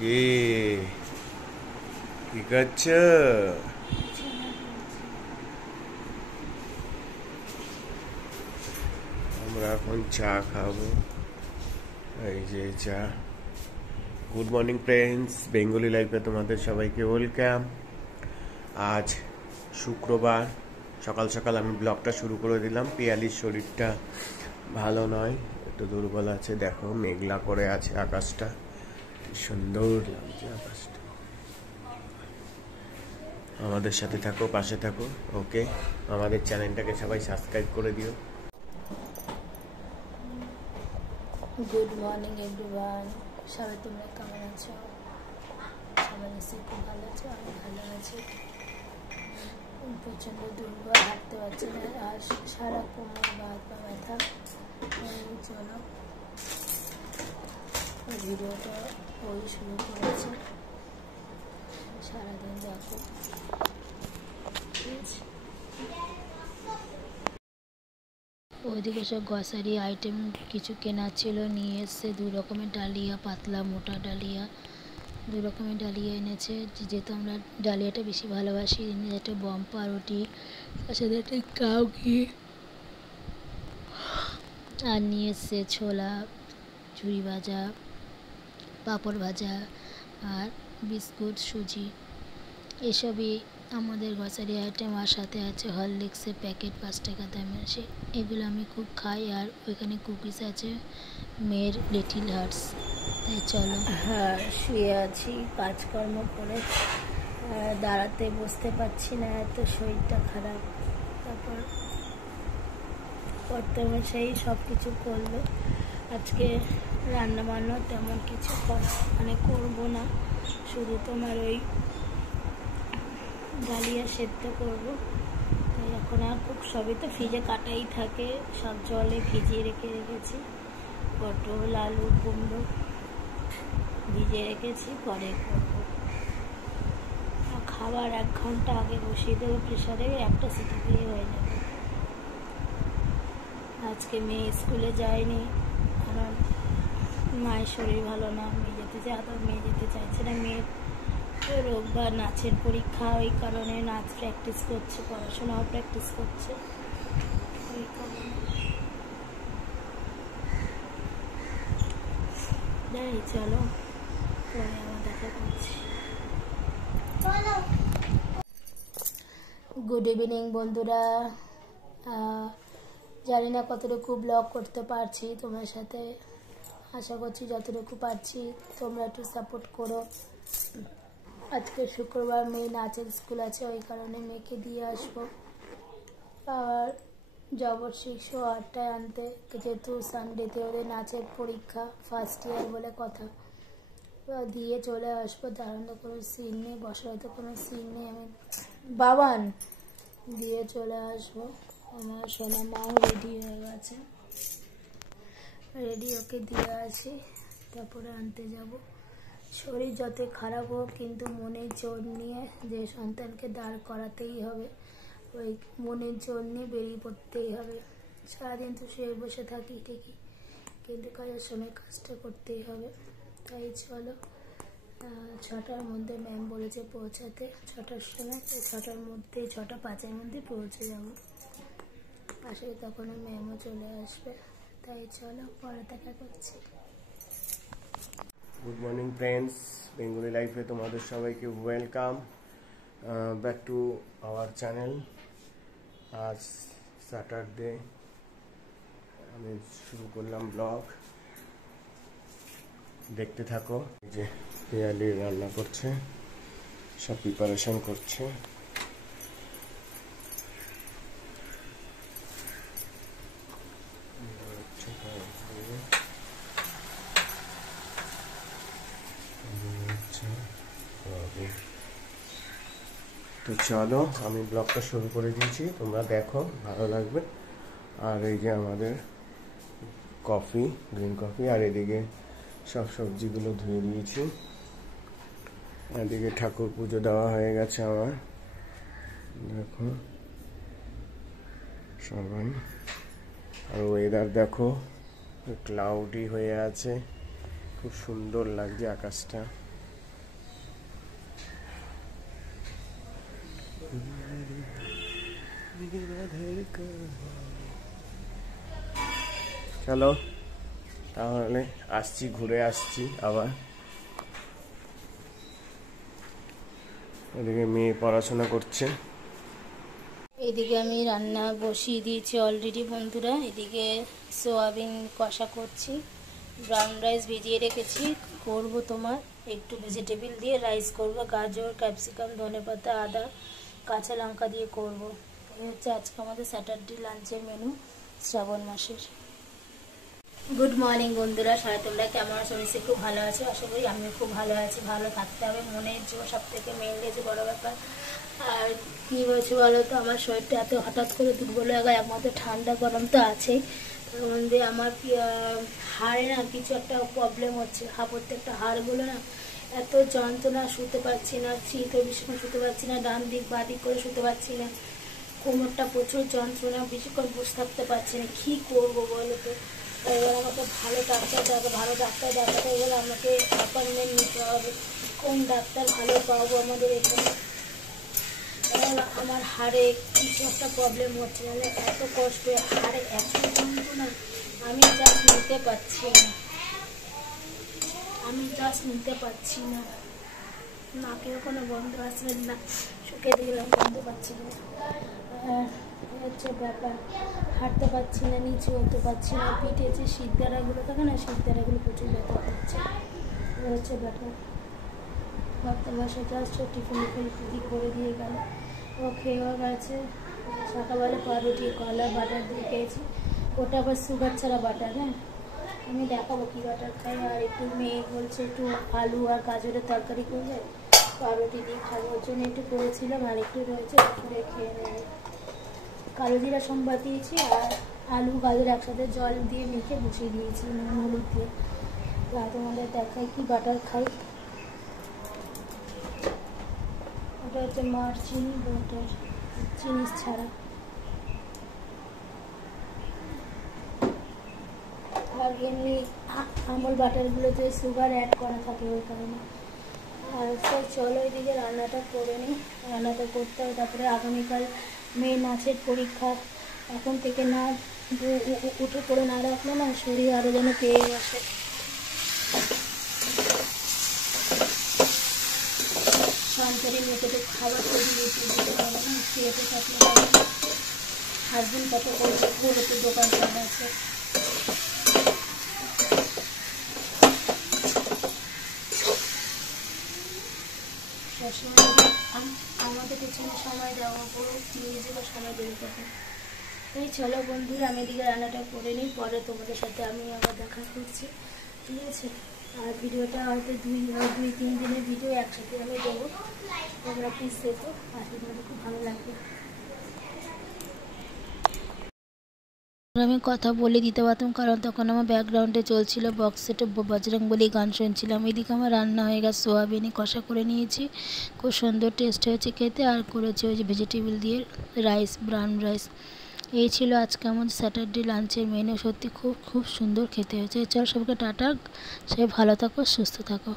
কে কি করছো? আমরা এখন চা খাবো। এই যে চা। গুড মর্নিং ফ্রেন্ডস, বেঙ্গলি লাইফে তোমাদের সবাইকে ওয়েলকাম। আজ শুক্রবার সকাল সকাল আমি ব্লগটা শুরু করে দিলাম। পিয়ালির শরীরটা ভালো নয়, একটু দুর্বল আছে। দেখো মেঘলা করে আছে আকাশটা, কি সুন্দর লাগছে আকাশটা। আমাদের সাথে থাকো, পাশে থাকো, ওকে। আমাদের চ্যানেলটাকে সবাই সাবস্ক্রাইব করে দিও। গুড মর্নিং এভরিওয়ান, সবাই তোমরা কেমন আছো? সবাই নিশ্চয়ই খুব ভালো আছো, আমি ভালো আছি। প্রচণ্ড দুর্বল, হাঁটতে পারছি না, আর সারা কোমর বা হাত পা ব্যথা। চলো ভিডিওটা ওই শুরু করেছে, সারাদিন দেখো। ওইদিকে সব গ্রসারি আইটেম কিছু কেনা ছিল, নিয়ে এসছে। 2 রকমের ডালিয়া, পাতলা মোটা ডালিয়া, 2 রকমের ডালিয়া এনেছে। যেহেতু আমরা ডালিয়াটা বেশি ভালোবাসি, একটা বম পাউরুটি, তার সাথে একটা কাউ ঘি, আর নিয়ে এসছে ছোলা, ঝুড়ি ভাজা, পাঁপড় ভাজা, আর বিস্কুট, সুজি, এসবই আমাদের গ্রসারি আইটেম। আর সাথে আছে হরলিক্সের প্যাকেট 5 টাকা দামের, এগুলো আমি খুব খাই। আর ওইখানে কুকিজ আছে, মেয়ের লিটিল হার্টস। তাই চলো। হ্যাঁ, শুয়ে আছি কাজকর্ম করে, দাঁড়াতে বসতে পারছি না, এত শরীরটা খারাপ। তারপর করতে সেই সব কিছু করলো। আজকে রান্না বান্না তেমন কিছু করবো না, শুধু তোমার ওই ডালিয়া সেদ্ধ করবো। তাই এখন আর সবই তো ফ্রিজে কাটাই থাকে, সব জলে ভিজিয়ে রেখেছি। পটল, আলু, কুমড়ো ভিজিয়ে রেখেছি, পরে করবো। খাবার 1 ঘন্টা আগে বসিয়ে দেবো প্রেশারে, একটা সিটি দিয়ে হয়ে যাবে। আজকে মেয়ে স্কুলে যায়নি, কারণ মায়ের শরীর ভালো না, মেয়ে যেতে চাইছে না। মেয়ের রোববার নাচের পরীক্ষা, ওই কারণে নাচ প্র্যাকটিস করছে, পড়াশোনাও প্র্যাকটিস করছে, ওই কারণে। যাই, চলো পরে আবার দেখা করছি। গুড ইভিনিং বন্ধুরা। জানি না কতটুকু ব্লগ করতে পারছি তোমার সাথে, আশা করছি যতটুকু পারছি তোমরা একটু সাপোর্ট করো। আজকে শুক্রবার, মেয়ে নাচের স্কুল আছে, ওই কারণে মেয়েকে দিয়ে আসবো। আর যাবো 8:30 আনতে, যেহেতু সানডেতে ওদের নাচের পরীক্ষা, ফার্স্ট ইয়ার বলে কথা। দিয়ে চলে আসবো, দাঁড়ানো কোনো সিন নেই, বসার তো কোনো সিন নেই। আমি বাবান দিয়ে চলে আসবো। আমার সোনা মাও রেডি হয়ে গেছে, রেডি, ওকে দিয়ে আসি, তারপরে আনতে যাব। শরীর যতই খারাপ হোক, কিন্তু মনের জোর নিয়ে যে সন্তানকে দাঁড় করাতেই হবে, ওই মনের জোর নিয়ে বেরিয়ে পড়তেই হবে। সারাদিন তো শুয়ে বসে থাকি ঠিকই, কিন্তু কাজের সময় কাজটা করতেই হবে। তাই চলো, 6টার মধ্যে ম্যাম বলেছে পৌঁছাতে, 6টার সময়, 6টার মধ্যে 6:05 মধ্যে পৌঁছে যাবো। আসলে তখন ম্যামও চলে আসবে। তাই চলো পরে দেখা করছি। গুড মর্নিং ফ্রেন্ডস, বেঙ্গলি লাইফে তোমাদের সবাইকে welcome back to our channel. আজ স্যাটারডে, আমি শুরু করলাম ব্লগ, দেখতে থাকো। এই যে পিয়ালি রান্না করছে, সব প্রিপারেশন করছে। তো চলো, আমি ব্লগটা শুরু করে দিয়েছি, তোমরা দেখো, ভালো লাগবে। আর এই যে আমাদের কফি, গ্রিন কফি, আর এদিকে সব সবজিগুলো ধুয়ে দিয়েছি। এদিকে ঠাকুর পুজো দেওয়া হয়ে গেছে আমার, দেখো সবাই। আর ওয়েদার দেখো, ক্লাউডি হয়ে আছে, খুব সুন্দর লাগছে আকাশটা। চলো তাহলে আসছি, ঘুরে আসছি আবার। এদিকে মেয়ে পড়াশোনা করছে, এদিকে আমি রান্না বসিয়ে দিয়েছি অলরেডি বন্ধুরা। এদিকে সোয়াবিন কষা করছি, ব্রাউন রাইস ভিজিয়ে রেখেছি, করব তোমার একটু ভেজিটেবল দিয়ে রাইস করব, গাজর, ক্যাপসিকাম, ধনেপাতা, আদা, কাঁচা লঙ্কা দিয়ে করব। এই হচ্ছে আজকে আমাদের স্যাটারডে লাঞ্চের মেনু শ্রাবণ মাসের। গুড মর্নিং বন্ধুরা, সবাই তোমরা কেমন আছো? নিশ্চয়ই খুব ভালো আছো, আশা করি আমিও খুব ভালো আছি। ভালো থাকতে হবে, মনের জোর সব থেকে মেনলি যে বড় ব্যাপার। আর কী বলছি বলো তো, আমার শরীরটা এত হঠাৎ করে দুর্বল হয়ে গেল, একমাত্র ঠান্ডা গরম তো আছেই, তার মধ্যে আমার হাড়ে না কিছু একটা প্রবলেম হচ্ছে। প্রত্যেকটা হাড়গুলো না এত যন্ত্রণা, শুতে পারছি না, শীতে বেশিক্ষণ শুতে পারছি না, ডান দিক বাঁ দিক করে শুতে পারছি না, কোমরটা প্রচুর যন্ত্রণা, বেশিক্ষণ বসে থাকতে পারছি না। কী করবো বলো তো? এবার আমাকে ভালো ডাক্তার দেখাতে গেলে আমাকে অ্যাপয়েন্টমেন্ট নিতে হবে। কোন ডাক্তার ভালো পাবো আমাদের এখানে? আমার হাড়ে কিছু একটা প্রবলেম হচ্ছে, মানে এত কষ্ট, হাড়ে এত যন্ত্রণা, আমি জাস্ট নিতে পারছি না। নাকেও কোনো বন্ধ আসবে না, শুকে দিলাম বন্ধ পাচ্ছি না। হচ্ছে ব্যাপার, হাঁটতে পারছি না, নিচে হতে পারছি না, পিঠে যে শিরদাঁড়াগুলো থাকে না, শিরদাঁড়াগুলো প্রচুর ব্যথা করছে। হচ্ছে ব্যাপার। তোমার সাথে আসছে, টিফিন করে দিয়ে গেল, ও খেয়েও গেছে। সকালবেলা পাউরুটি, কলা, বাটার দিয়ে খেয়েছি, ওটা আবার সুগার ছাড়া বাটার। হ্যাঁ, আমি দেখাবো কী বাটার খাই। আর একটু মেয়ে বলছে একটু আলু আর গাজরের তরকারি করবে, পাউরুটি দিয়ে খাবো, ওর জন্য একটু করেছিলাম, আর একটু রয়েছে, করে খেয়ে নেবে। কালো জিরা সম্বাদ দিয়েছি, আর আলু গাজর একসাথে জল দিয়ে মেখে বসিয়ে দিয়েছি নুন হলুদ দিয়ে। তোমাদের দেখাই কি বাটার খাই। ওটা হচ্ছে মার চিনি বাটার, চিনি ছাড়া। আর এমনি আমল বাটারগুলোতে সুগার অ্যাড করা থাকে, ওই কারণে। আর স্যার চলো এদিকে রান্নাটা করে নিই, রান্নাটা করতে হবে। তারপরে আগামীকাল মেয়ে নাচের পরীক্ষা, এখন থেকে না উঠে পড়ে না রাখলে না শরীর আরও যেন পেয়ে আসে। সঞ্চারী মেয়েকে তো খাবার তো দিতে হবে না, খেয়েতে থাকলে হাজবেন্ড কত করছে, তো দোকান চালা আছে। সবসময় আমাদের পেছনে সময় দেওয়া পুরো নিজেকে সময় দেবে তখন। এই চলো বন্ধুরা, আমি এদিকে রান্নাটা করে নিই, পরে তোমাদের সাথে আমি আবার দেখা করছি, ঠিক আছে? আর ভিডিওটা হয়তো দুই তিন দিনের ভিডিও একসাথে আমি দেবো, তোমরা প্লিজ দেখো, আশা করি খুব ভালো লাগবে। আমি কথা বলে দিতে পারতাম, কারণ তখন আমার ব্যাকগ্রাউন্ডে চলছিল বক্সেটে বজরংবলী গান শুনছিলাম। এদিকে আমার রান্না হয়ে গেছে, সোয়াবিনে কষা করে নিয়েছি, খুব সুন্দর টেস্ট হয়েছে খেতে। আর করেছি ওই যে ভেজিটেবল দিয়ে রাইস, ব্রাউন রাইস। এই ছিল আজকে আমাদের স্যাটারডে লাঞ্চের মেনু। সত্যি খুব খুব সুন্দর খেতে হয়েছে। চল সবাইকে টাটা, সবাই ভালো থাকো, সুস্থ থাকো।